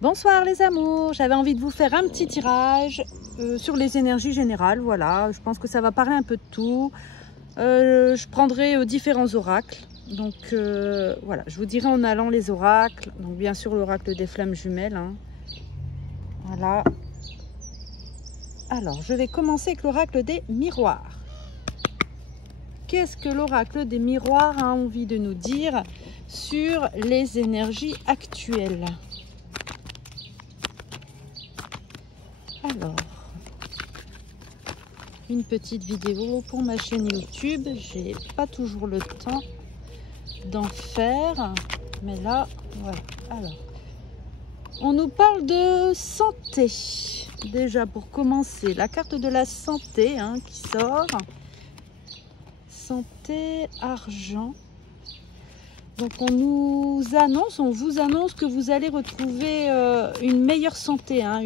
Bonsoir les amours, j'avais envie de vous faire un petit tirage sur les énergies générales, voilà, je pense que ça va parler un peu de tout. Je prendrai différents oracles, donc voilà, je vous dirai en allant les oracles, donc bien sûr l'oracle des flammes jumelles, hein. Voilà. Alors, je vais commencer avec l'oracle des miroirs. Qu'est-ce que l'oracle des miroirs a envie de nous dire sur les énergies actuelles? Alors, une petite vidéo pour ma chaîne YouTube. J'ai pas toujours le temps d'en faire, mais là, voilà. Alors, on nous parle de santé. Déjà, pour commencer, la carte de la santé hein, qui sort. Santé, argent. Donc on vous annonce que vous allez retrouver une meilleure santé, hein,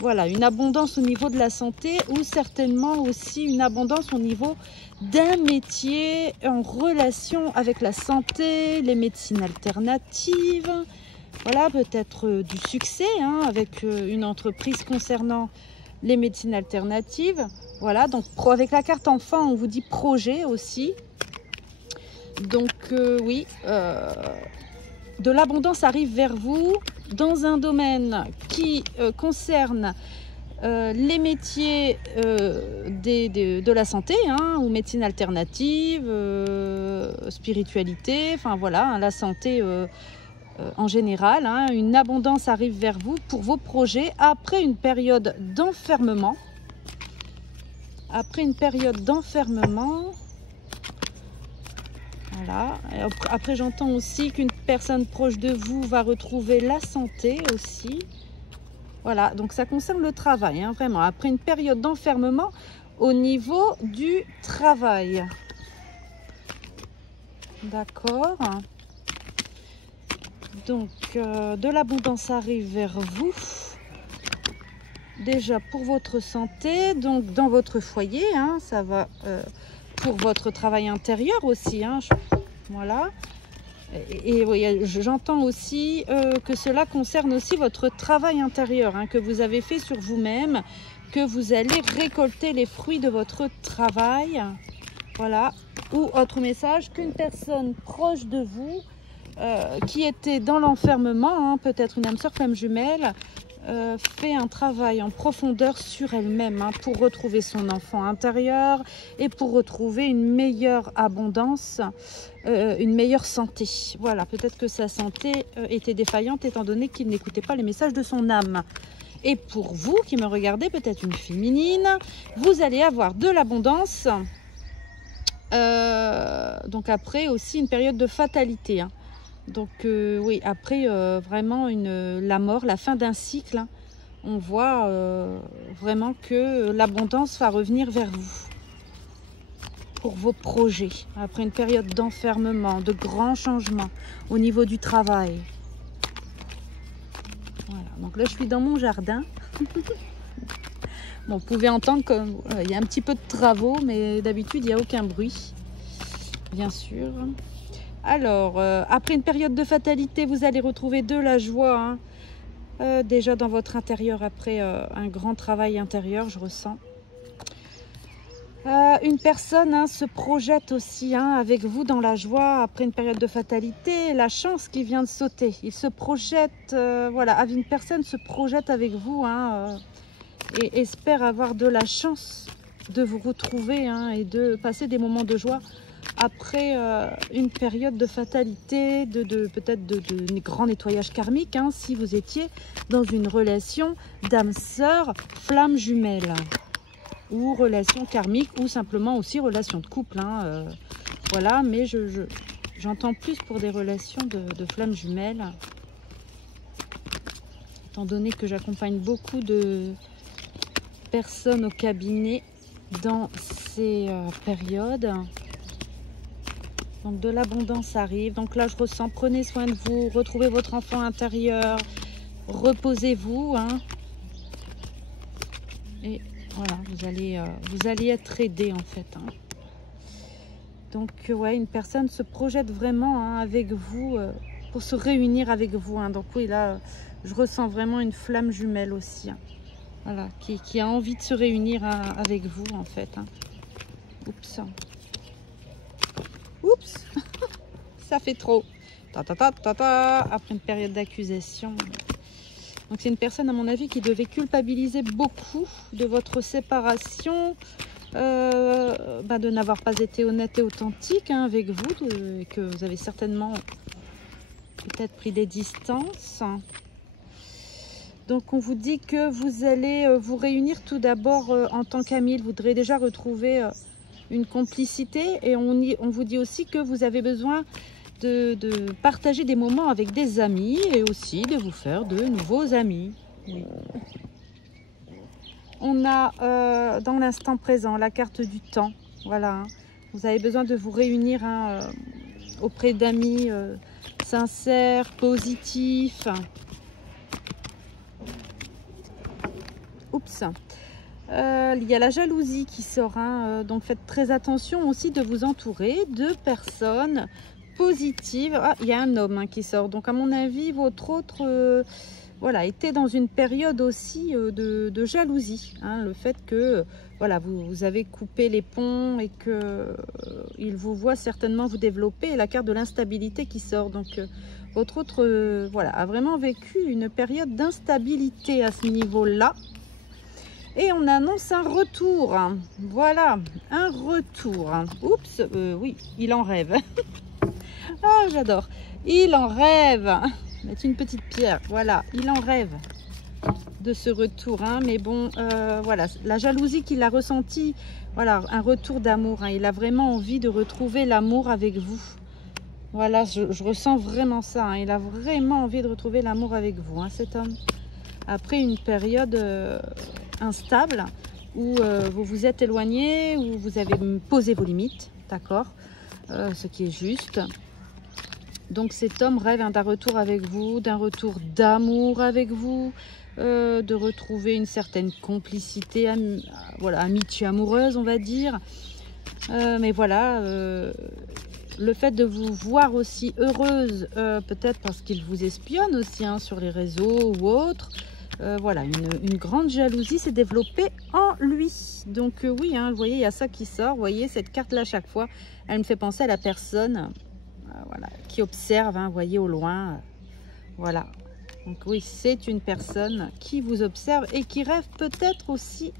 voilà, une abondance au niveau de la santé ou certainement aussi une abondance au niveau d'un métier en relation avec la santé, les médecines alternatives, voilà, peut-être du succès hein, avec une entreprise concernant les médecines alternatives. Voilà, donc avec la carte enfant, on vous dit projet aussi. Donc oui, de l'abondance arrive vers vous dans un domaine qui concerne les métiers de la santé hein, ou médecine alternative, spiritualité, enfin voilà, hein, la santé en général. Hein, une abondance arrive vers vous pour vos projets après une période d'enfermement. Après une période d'enfermement. Voilà. Après, j'entends aussi qu'une personne proche de vous va retrouver la santé aussi. Voilà, donc ça concerne le travail, hein, vraiment. Après une période d'enfermement au niveau du travail. D'accord. Donc, de l'abondance arrive vers vous. Déjà pour votre santé, donc dans votre foyer, hein, ça va... pour votre travail intérieur aussi, hein, voilà. Et oui, j'entends aussi que cela concerne aussi votre travail intérieur, hein, que vous avez fait sur vous-même, que vous allez récolter les fruits de votre travail, voilà. Ou autre message, qu'une personne proche de vous qui était dans l'enfermement, hein, peut-être une âme sœur, flamme jumelle, fait un travail en profondeur sur elle-même hein, pour retrouver son enfant intérieur et pour retrouver une meilleure abondance, une meilleure santé. Voilà, peut-être que sa santé était défaillante étant donné qu'il n'écoutait pas les messages de son âme. Et pour vous qui me regardez, peut-être une féminine, vous allez avoir de l'abondance. Donc après aussi une période de fatalité. Hein. Donc oui, après vraiment la mort, la fin d'un cycle, hein, on voit vraiment que l'abondance va revenir vers vous pour vos projets. Après une période d'enfermement, de grands changements au niveau du travail. Voilà, donc là je suis dans mon jardin. Bon, vous pouvez entendre qu'il y a un petit peu de travaux, mais d'habitude il n'y a aucun bruit, bien sûr. Alors, après une période de fatalité, vous allez retrouver de la joie, hein, déjà dans votre intérieur, après un grand travail intérieur, je ressens. Une personne hein, se projette aussi hein, avec vous dans la joie, après une période de fatalité, la chance qui vient de sauter. Il se projette, voilà, une personne se projette avec vous hein, et espère avoir de la chance de vous retrouver hein, et de passer des moments de joie. Après une période de fatalité, peut-être de grand nettoyage karmique, hein, si vous étiez dans une relation d'âme sœur, flamme jumelle, ou relation karmique, ou simplement aussi relation de couple. Hein, voilà, mais j'entends plus pour des relations de flamme jumelle, étant donné que j'accompagne beaucoup de personnes au cabinet dans ces périodes. Donc de l'abondance arrive. Donc là je ressens, prenez soin de vous, retrouvez votre enfant intérieur, reposez-vous. Hein. Et voilà, vous allez être aidé en fait. Hein. Donc ouais, une personne se projette vraiment hein, avec vous pour se réunir avec vous. Hein. Donc oui, là, je ressens vraiment une flamme jumelle aussi. Hein. Voilà, qui a envie de se réunir avec vous, en fait. Hein. Oups. Oups. Ça fait trop. Après une période d'accusation. Donc c'est une personne, à mon avis, qui devait culpabiliser beaucoup de votre séparation, de n'avoir pas été honnête et authentique hein, avec vous, et que vous avez certainement peut-être pris des distances. Donc on vous dit que vous allez vous réunir tout d'abord en tant qu'amis. Vous devrez déjà retrouver une complicité, et on vous dit aussi que vous avez besoin de partager des moments avec des amis et aussi de vous faire de nouveaux amis. Oui. On a dans l'instant présent la carte du temps. Voilà, hein. Vous avez besoin de vous réunir hein, auprès d'amis sincères, positifs. Oups. Il y a la jalousie qui sort, hein, donc faites très attention aussi de vous entourer de personnes positives. Ah, il y a un homme hein, qui sort, donc à mon avis votre autre voilà, était dans une période aussi de jalousie, hein, le fait que voilà, vous avez coupé les ponts et que il vous voit certainement vous développer, et la carte de l'instabilité qui sort, donc votre autre voilà, a vraiment vécu une période d'instabilité à ce niveau-là. Et on annonce un retour. Voilà, un retour. Oups, oui, il en rêve. Ah, j'adore. Il en rêve. Mettre une petite pierre. Voilà, il en rêve de ce retour. Hein. Mais bon, voilà, la jalousie qu'il a ressentie, voilà, un retour d'amour. Hein. Il a vraiment envie de retrouver l'amour avec vous. Voilà, je ressens vraiment ça. Hein. Il a vraiment envie de retrouver l'amour avec vous, hein, cet homme. Après une période instable où vous vous êtes éloigné, où vous avez posé vos limites, d'accord, ce qui est juste. Donc cet homme rêve d'un retour avec vous, d'un retour d'amour avec vous, de retrouver une certaine complicité, voilà, amitié amoureuse, on va dire. Mais voilà, le fait de vous voir aussi heureuse, peut-être parce qu'il vous espionne aussi hein, sur les réseaux ou autres. Voilà, une grande jalousie s'est développée en lui. Donc oui, hein, vous voyez, il y a ça qui sort. Vous voyez, cette carte-là, à chaque fois, elle me fait penser à la personne voilà, qui observe, hein, vous voyez, au loin. Voilà. Donc oui, c'est une personne qui vous observe et qui rêve peut-être aussi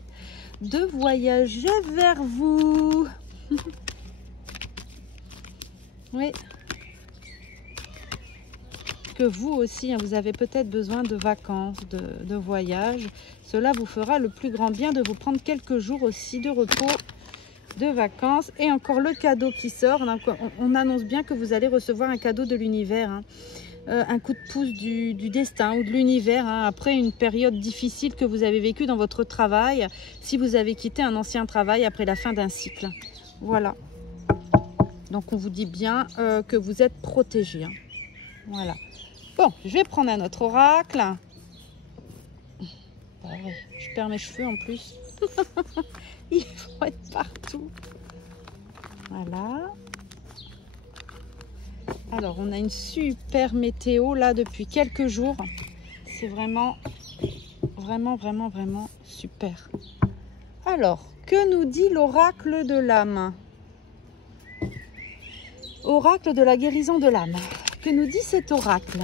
de voyager vers vous. Oui. Que vous aussi, hein, vous avez peut-être besoin de vacances, de voyages. Cela vous fera le plus grand bien de vous prendre quelques jours aussi de repos, de vacances. Et encore le cadeau qui sort. On annonce bien que vous allez recevoir un cadeau de l'univers. Hein. Un coup de pouce du destin ou de l'univers. Hein, après une période difficile que vous avez vécue dans votre travail. Si vous avez quitté un ancien travail après la fin d'un cycle. Voilà. Donc on vous dit bien que vous êtes protégé. Hein. Voilà. Bon, je vais prendre un autre oracle. Je perds mes cheveux en plus. Ils vont être partout. Voilà. Alors, on a une super météo là depuis quelques jours. C'est vraiment, vraiment, vraiment, vraiment super. Alors, que nous dit l'oracle de l'âme? Oracle de la guérison de l'âme. Que nous dit cet oracle?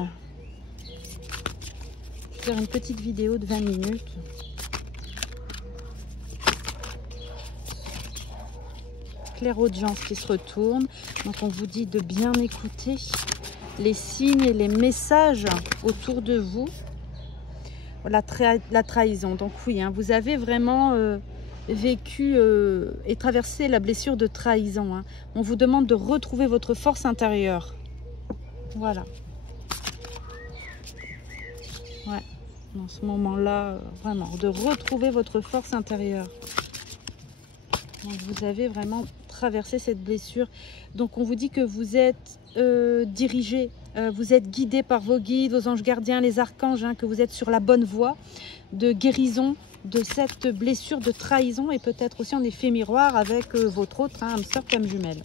Je vais faire une petite vidéo de 20 minutes. Clairaudience qui se retourne. Donc on vous dit de bien écouter les signes et les messages autour de vous. La trahison. Donc oui, hein, vous avez vraiment vécu et traversé la blessure de trahison. Hein. On vous demande de retrouver votre force intérieure. Voilà. Ouais. Dans ce moment-là, vraiment, de retrouver votre force intérieure. Donc, vous avez vraiment traversé cette blessure. Donc, on vous dit que vous êtes dirigé, vous êtes guidé par vos guides, vos anges gardiens, les archanges, hein, que vous êtes sur la bonne voie de guérison de cette blessure de trahison et peut-être aussi en effet miroir avec votre autre, hein, âme sœur, flamme jumelle.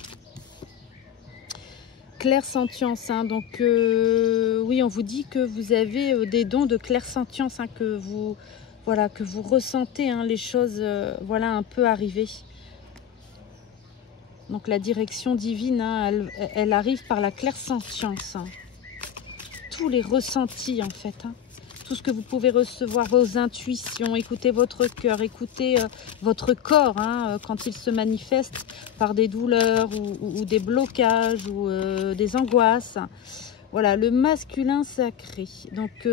clairsentience, hein, donc oui, on vous dit que vous avez des dons de clairsentience, hein, que vous ressentez, hein, les choses voilà, un peu arriver. Donc la direction divine, hein, elle arrive par la clairsentience, hein. Tous les ressentis en fait, hein. Tout ce que vous pouvez recevoir, vos intuitions, écoutez votre cœur, écoutez votre corps, hein, quand il se manifeste par des douleurs ou des blocages ou des angoisses. Voilà, le masculin sacré. Donc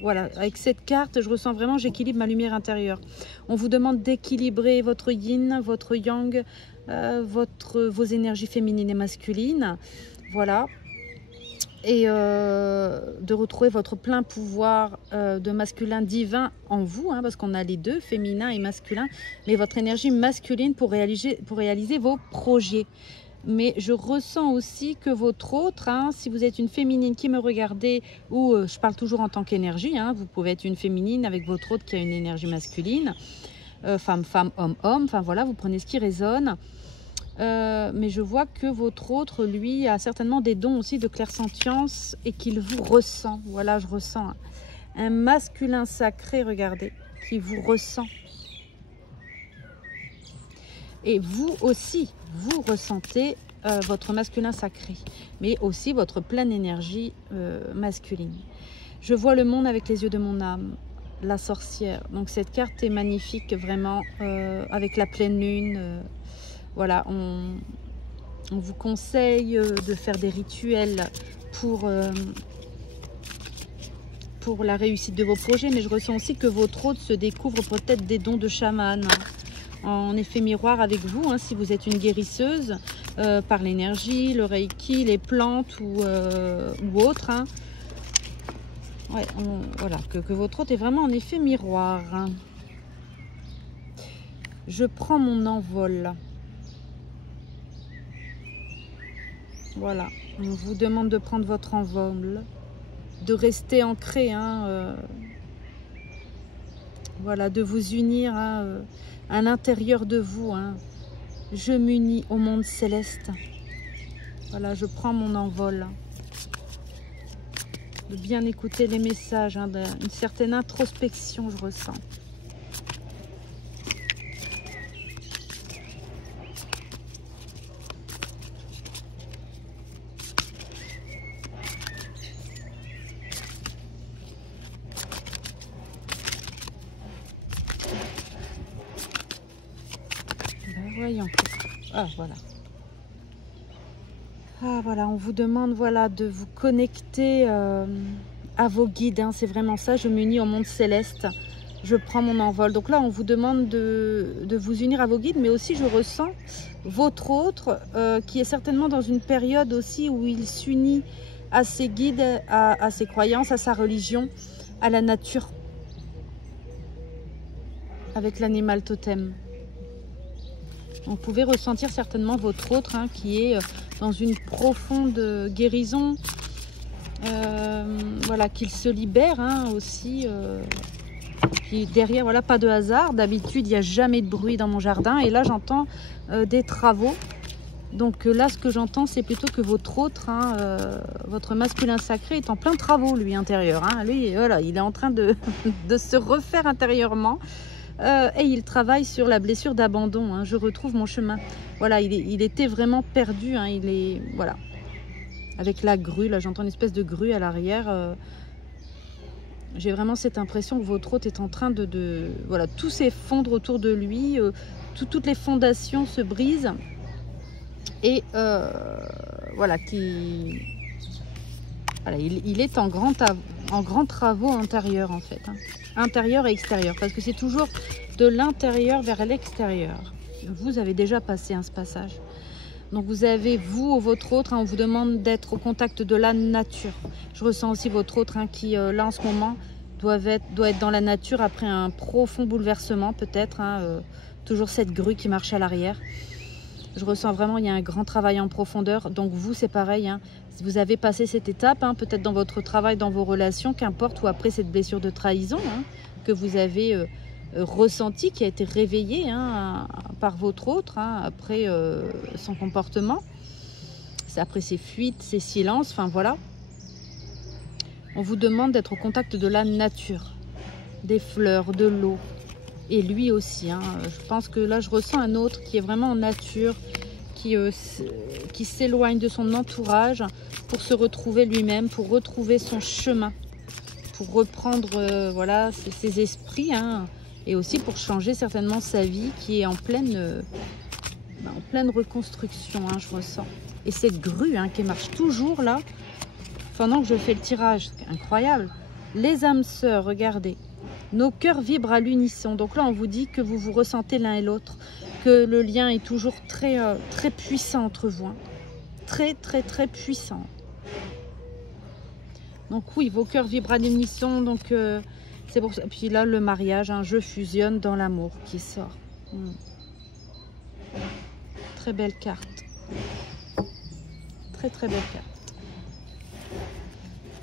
voilà, avec cette carte, je ressens vraiment, j'équilibre ma lumière intérieure. On vous demande d'équilibrer votre yin, votre yang, vos énergies féminines et masculines. Voilà. Et de retrouver votre plein pouvoir de masculin divin en vous, hein, parce qu'on a les deux, féminin et masculin, mais votre énergie masculine pour réaliser vos projets. Mais je ressens aussi que votre autre, hein, si vous êtes une féminine qui me regardez, ou je parle toujours en tant qu'énergie, hein, vous pouvez être une féminine avec votre autre qui a une énergie masculine, femme, homme, enfin voilà, vous prenez ce qui résonne. Mais je vois que votre autre, lui, a certainement des dons aussi de clairsentience et qu'il vous ressent. Voilà, je ressens un masculin sacré, regardez, qui vous ressent. Et vous aussi, vous ressentez votre masculin sacré, mais aussi votre pleine énergie masculine. Je vois le monde avec les yeux de mon âme, la sorcière. Donc cette carte est magnifique, vraiment, avec la pleine lune. Voilà, on vous conseille de faire des rituels pour la réussite de vos projets, mais je ressens aussi que votre autre se découvre peut-être des dons de chaman, en effet miroir avec vous, hein, si vous êtes une guérisseuse, par l'énergie, le reiki, les plantes ou autre. Hein. Ouais, voilà, que votre autre est vraiment en effet miroir. Hein. Je prends mon envol. Voilà, on vous demande de prendre votre envol, de rester ancré, hein, voilà, de vous unir, hein, à l'intérieur de vous. Hein. Je m'unis au monde céleste. Voilà, je prends mon envol. De bien écouter les messages, hein, d'une certaine introspection, je ressens. Voyons. Ah voilà. Ah voilà, on vous demande voilà de vous connecter à vos guides. Hein, c'est vraiment ça. Je m'unis au monde céleste. Je prends mon envol. Donc là, on vous demande de vous unir à vos guides, mais aussi je ressens votre autre qui est certainement dans une période aussi où il s'unit à ses guides, à ses croyances, à sa religion, à la nature, avec l'animal totem. Vous pouvez ressentir certainement votre autre, hein, qui est dans une profonde guérison, voilà, qu'il se libère, hein, aussi. Puis derrière, voilà, pas de hasard. D'habitude, il n'y a jamais de bruit dans mon jardin. Et là, j'entends des travaux. Donc là, ce que j'entends, c'est plutôt que votre autre, hein, votre masculin sacré, est en plein travaux, lui, intérieur. Hein. Lui, voilà, il est en train de se refaire intérieurement. Et il travaille sur la blessure d'abandon. Hein. Je retrouve mon chemin. Voilà, il était vraiment perdu. Hein. Il est, voilà, avec la grue. Là, j'entends une espèce de grue à l'arrière. J'ai vraiment cette impression que votre hôte est en train voilà, tout s'effondre autour de lui. Toutes les fondations se brisent. Et voilà, voilà, il est en grands travaux intérieurs en fait. Hein. Intérieur et extérieur, parce que c'est toujours de l'intérieur vers l'extérieur. Vous avez déjà passé ce passage. Donc vous avez, vous ou votre autre, hein, on vous demande d'être au contact de la nature. Je ressens aussi votre autre, hein, qui là en ce moment doit être dans la nature après un profond bouleversement peut-être. Hein, toujours cette grue qui marche à l'arrière. Je ressens vraiment, il y a un grand travail en profondeur. Donc vous, c'est pareil. Hein, si vous avez passé cette étape, hein, peut-être dans votre travail, dans vos relations, qu'importe, ou après cette blessure de trahison, hein, que vous avez ressenti, qui a été réveillée, hein, par votre autre, hein, après son comportement. après ces fuites, ces silences, enfin voilà. On vous demande d'être au contact de la nature, des fleurs, de l'eau. Et lui aussi, hein. Je pense que là, je ressens un autre qui est vraiment en nature, qui s'éloigne de son entourage pour se retrouver lui-même, pour retrouver son chemin, pour reprendre voilà, ses esprits, hein, et aussi pour changer certainement sa vie qui est en pleine reconstruction, hein, je ressens. Et cette grue hein, qui marche toujours là, pendant que je fais le tirage, c'est incroyable. Les âmes sœurs, regardez, nos cœurs vibrent à l'unisson. Donc là, on vous dit que vous vous ressentez l'un et l'autre, que le lien est toujours très puissant entre vous. Hein. Très, très, très puissant. Donc oui, vos cœurs vibrent à l'unisson. Donc c'est pour ça. Puis là, le mariage, un jeu fusionne dans l'amour qui sort. Très belle carte. Très, très belle carte.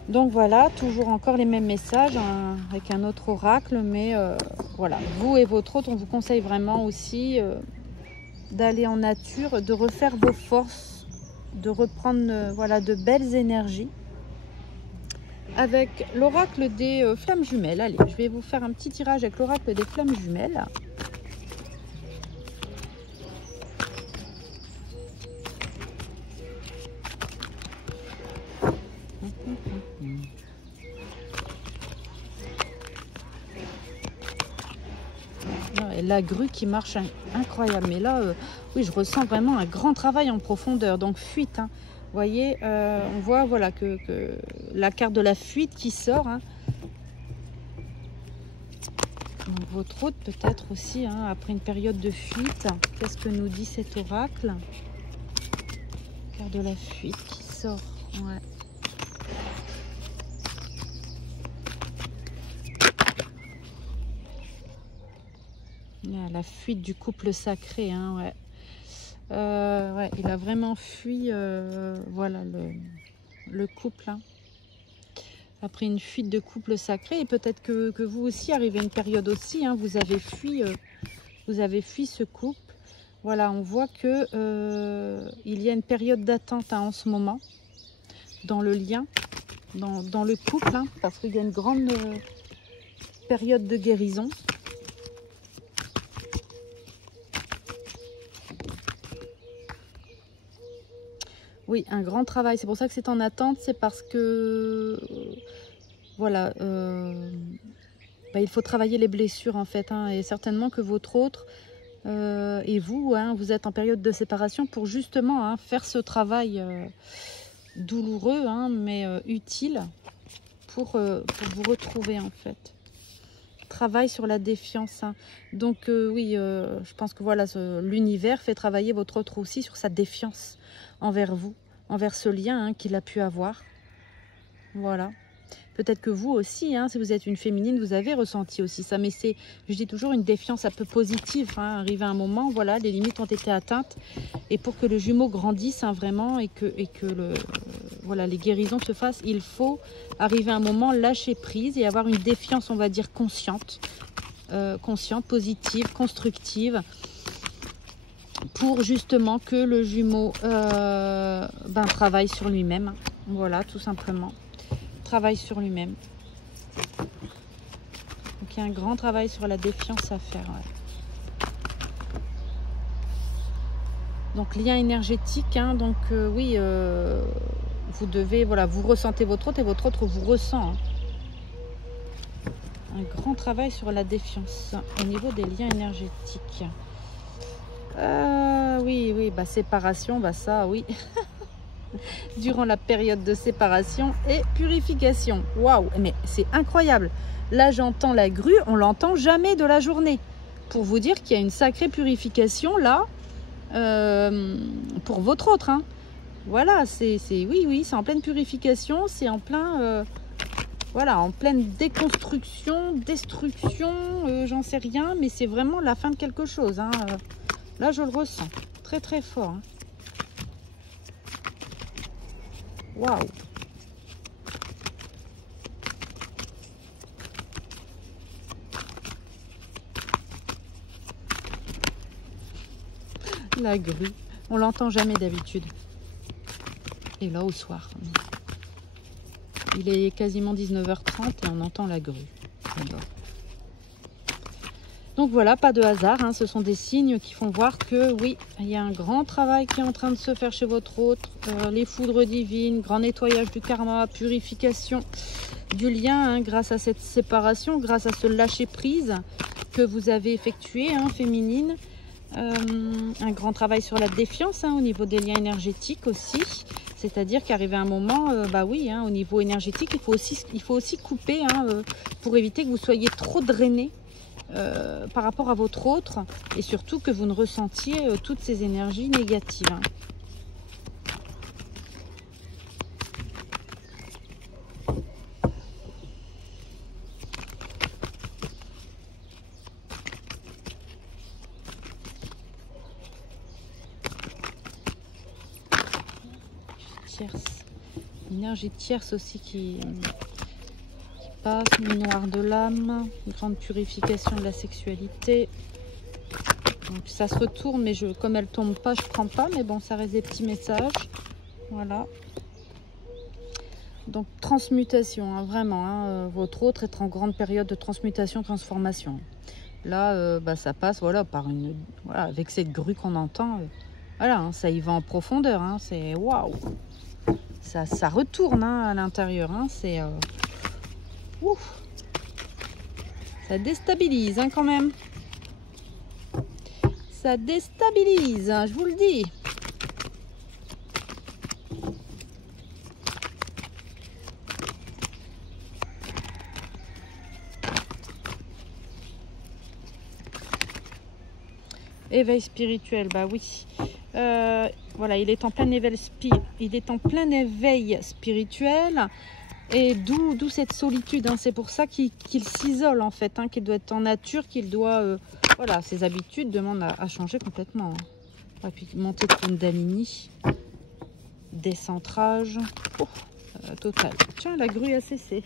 Donc voilà, toujours encore les mêmes messages hein, avec un autre oracle, mais voilà, vous et votre autre, on vous conseille vraiment aussi d'aller en nature, de refaire vos forces, de reprendre voilà, de belles énergies avec l'oracle des flammes jumelles. Allez, je vais vous faire un petit tirage avec l'oracle des flammes jumelles. La grue qui marche incroyable, mais là oui, je ressens vraiment un grand travail en profondeur, donc fuite hein. Vous voyez, on voit voilà que la carte de la fuite qui sort hein. Donc, votre hôte peut-être aussi hein, après une période de fuite. Qu'est-ce que nous dit cet oracle? Carte de la fuite qui sort, ouais. La fuite du couple sacré, hein, ouais. Ouais, il a vraiment fui, voilà, le couple. Hein. Après une fuite de couple sacré, et peut-être que vous aussi arrivez à une période aussi, hein, vous avez fui ce couple. Voilà, on voit que il y a une période d'attente hein, en ce moment dans le lien, dans le couple, hein, parce qu'il y a une grande période de guérison. Oui, un grand travail. C'est pour ça que c'est en attente. C'est parce que, voilà, il faut travailler les blessures en fait. Hein, et certainement que votre autre et vous, hein, vous êtes en période de séparation pour justement hein, faire ce travail douloureux, hein, mais utile pour vous retrouver en fait. Travail sur la défiance. Hein. Donc oui, je pense que voilà, l'univers fait travailler votre autre aussi sur sa défiance envers vous, envers ce lien hein, qu'il a pu avoir. Voilà. Peut-être que vous aussi, hein, si vous êtes une féminine, vous avez ressenti aussi ça. Mais c'est, je dis toujours, une défiance un peu positive. Hein. Arrivé à un moment, voilà, les limites ont été atteintes. Et pour que le jumeau grandisse hein, vraiment et que voilà, les guérisons se fassent, il faut arriver à un moment, lâcher prise et avoir une défiance, on va dire, consciente, positive, constructive, pour justement que le jumeau travaille sur lui-même. Voilà, tout simplement. Travaille sur lui-même. Donc il y a un grand travail sur la défiance à faire. Ouais. Donc lien énergétique, hein, donc oui, vous devez, voilà, vous ressentez votre autre et votre autre vous ressent. Hein. Un grand travail sur la défiance au niveau des liens énergétiques. Oui, bah séparation, bah ça, oui. Durant la période de séparation et purification. Waouh, mais c'est incroyable. Là, j'entends la grue, on l'entend jamais de la journée. Pour vous dire qu'il y a une sacrée purification là, pour votre autre. Hein. Voilà, oui, c'est en pleine purification, c'est en plein, voilà, en pleine déconstruction, destruction, j'en sais rien, mais c'est vraiment la fin de quelque chose. Hein. Là, je le ressens très très fort. Hein. Waouh! La grue, on l'entend jamais d'habitude. Et là au soir. Il est quasiment 19h30 et on entend la grue. Donc voilà, pas de hasard, hein, ce sont des signes qui font voir que oui, il y a un grand travail qui est en train de se faire chez votre hôte. Les foudres divines, grand nettoyage du karma, purification du lien, hein, grâce à cette séparation, grâce à ce lâcher prise que vous avez effectué, hein, féminine. Un grand travail sur la défiance, hein, au niveau des liens énergétiques aussi. C'est-à-dire qu'arrivé un moment, bah oui, hein, au niveau énergétique, il faut aussi couper, hein, pour éviter que vous soyez trop drainé par rapport à votre autre et surtout que vous ne ressentiez toutes ces énergies négatives. Hein. Énergie tierce aussi qui passe, le noir de l'âme, une grande purification de la sexualité. Donc ça se retourne, mais comme elle tombe pas, je prends pas, mais bon, ça reste des petits messages. Voilà. Donc transmutation, hein, vraiment, hein, votre autre est en grande période de transmutation, transformation. Là, bah, ça passe, voilà, par une, voilà, avec cette grue qu'on entend, voilà, hein, ça y va en profondeur, hein, c'est waouh. Ça retourne, hein, à l'intérieur, hein, c'est ouf, ça déstabilise, hein, quand même. Ça déstabilise, hein, je vous le dis. Éveil spirituel, bah oui. Voilà, il est en plein éveil, spirituel. Et d'où cette solitude, hein. C'est pour ça qu'il s'isole en fait, hein, qu'il doit être en nature, qu'il doit... voilà, ses habitudes demandent à changer complètement. Hein. Et puis monter de Kundalini, décentrage, total. Tiens, la grue a cessé.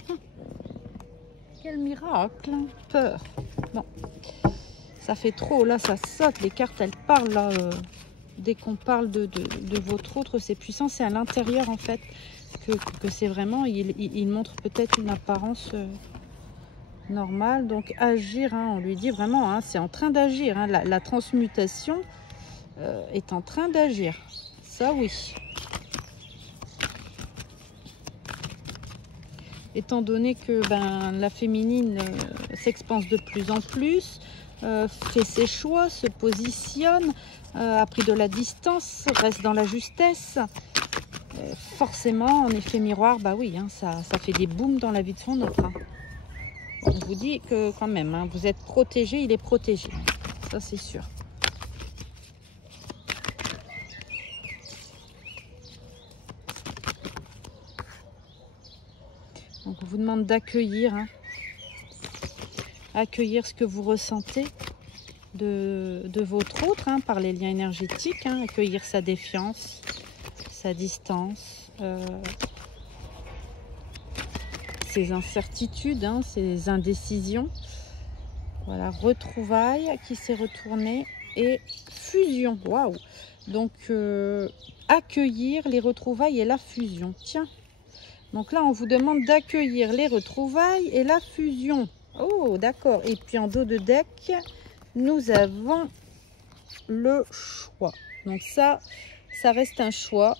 Quel miracle, hein. Peur. Bon, ça fait trop, là ça saute, les cartes elles parlent là. Dès qu'on parle de votre autre, c'est puissant, c'est à l'intérieur en fait que c'est vraiment, il montre peut-être une apparence normale. Donc agir, hein, on lui dit vraiment, hein, c'est en train d'agir, hein, la transmutation est en train d'agir, ça oui. Étant donné que ben, la féminine s'expanse de plus en plus, fait ses choix, se positionne, a pris de la distance, reste dans la justesse. Forcément, en effet miroir, bah oui, hein, ça fait des booms dans la vie de son autre. Hein. On vous dit que quand même, hein, vous êtes protégé, il est protégé. Ça, c'est sûr. Donc, on vous demande d'accueillir, hein, accueillir ce que vous ressentez de votre autre, hein, par les liens énergétiques, hein, accueillir sa défiance, sa distance, ses incertitudes, hein, ses indécisions. Voilà, retrouvailles qui s'est retournée et fusion. Waouh! Donc accueillir les retrouvailles et la fusion. Tiens. Donc là, on vous demande d'accueillir les retrouvailles et la fusion. Oh, d'accord. Et puis en dos de deck, nous avons le choix. Donc ça reste un choix.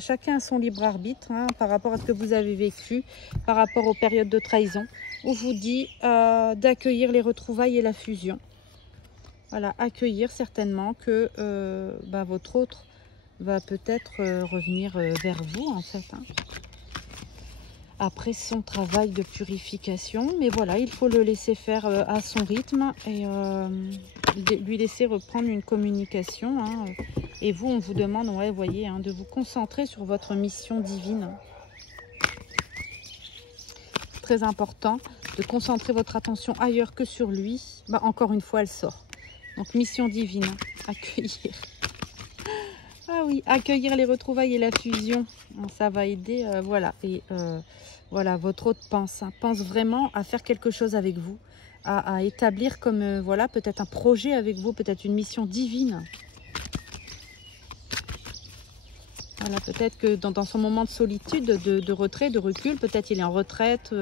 Chacun a son libre arbitre, hein, par rapport à ce que vous avez vécu, par rapport aux périodes de trahison. On vous dit d'accueillir les retrouvailles et la fusion. Voilà, accueillir certainement que bah, votre autre va peut-être revenir vers vous, en fait. Hein. Après son travail de purification, mais voilà, il faut le laisser faire à son rythme et lui laisser reprendre une communication. Hein. Et vous, on vous demande, ouais, voyez, hein, de vous concentrer sur votre mission divine. Très important de concentrer votre attention ailleurs que sur lui. Bah, encore une fois, elle sort. Donc, mission divine, accueillir. Ah oui, accueillir les retrouvailles et la fusion, ça va aider, voilà. Et voilà, votre autre pense vraiment à faire quelque chose avec vous, à établir comme, voilà, peut-être un projet avec vous, peut-être une mission divine. Voilà, peut-être que dans son moment de solitude, de retrait, de recul, peut-être il est en retraite,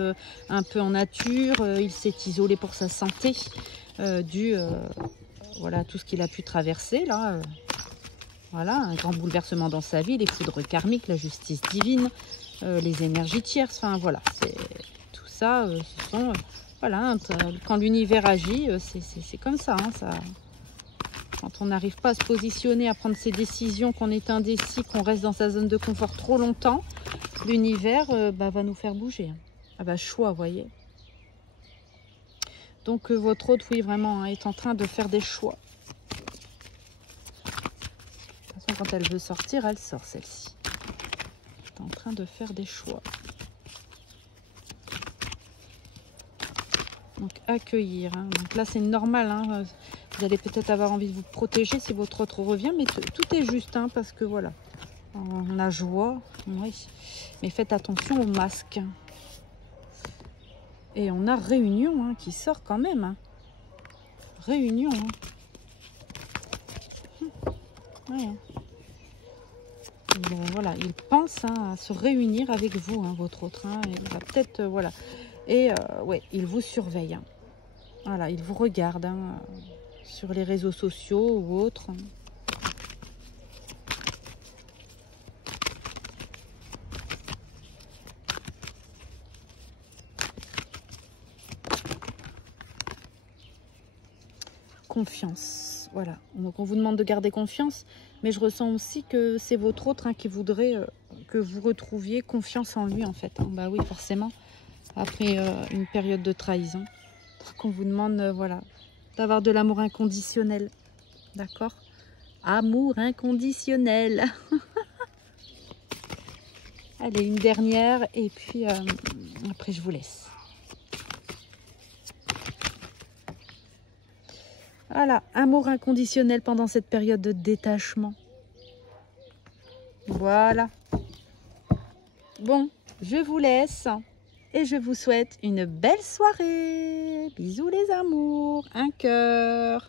un peu en nature, il s'est isolé pour sa santé, voilà, tout ce qu'il a pu traverser là. Voilà, un grand bouleversement dans sa vie, les foudres karmiques, la justice divine, les énergies tierces, enfin voilà, tout ça, ce sont, voilà, quand l'univers agit, c'est comme ça, hein, ça. Quand on n'arrive pas à se positionner, à prendre ses décisions, qu'on est indécis, qu'on reste dans sa zone de confort trop longtemps, l'univers va nous faire bouger. Ah bah choix, vous voyez. Donc votre hôte, oui, vraiment, hein, est en train de faire des choix. De toute façon, quand elle veut sortir, elle sort, celle-ci. Elle est en train de faire des choix. Donc accueillir. Hein. Donc là, c'est normal. Hein. Vous allez peut-être avoir envie de vous protéger si votre autre revient, mais tout est juste, hein, parce que voilà, on a joie, oui. Mais faites attention au masque. Et on a réunion, hein, qui sort quand même. Hein. Réunion. Hein. Ouais, hein. Voilà, il pense, hein, à se réunir avec vous, hein, votre autre. Hein, il va peut-être, voilà. Et ouais, il vous surveille. Hein. Voilà, il vous regarde. Hein, sur les réseaux sociaux ou autres. Confiance, voilà. Donc on vous demande de garder confiance, mais je ressens aussi que c'est votre autre, hein, qui voudrait que vous retrouviez confiance en lui en fait. Hein. Bah oui, forcément, après une période de trahison. Donc on vous demande, voilà, d'avoir de l'amour inconditionnel. D'accord? Amour inconditionnel. Allez, une dernière et puis après je vous laisse. Voilà, amour inconditionnel pendant cette période de détachement. Voilà. Bon, je vous laisse et je vous souhaite une belle soirée. Bisous les amours, un cœur.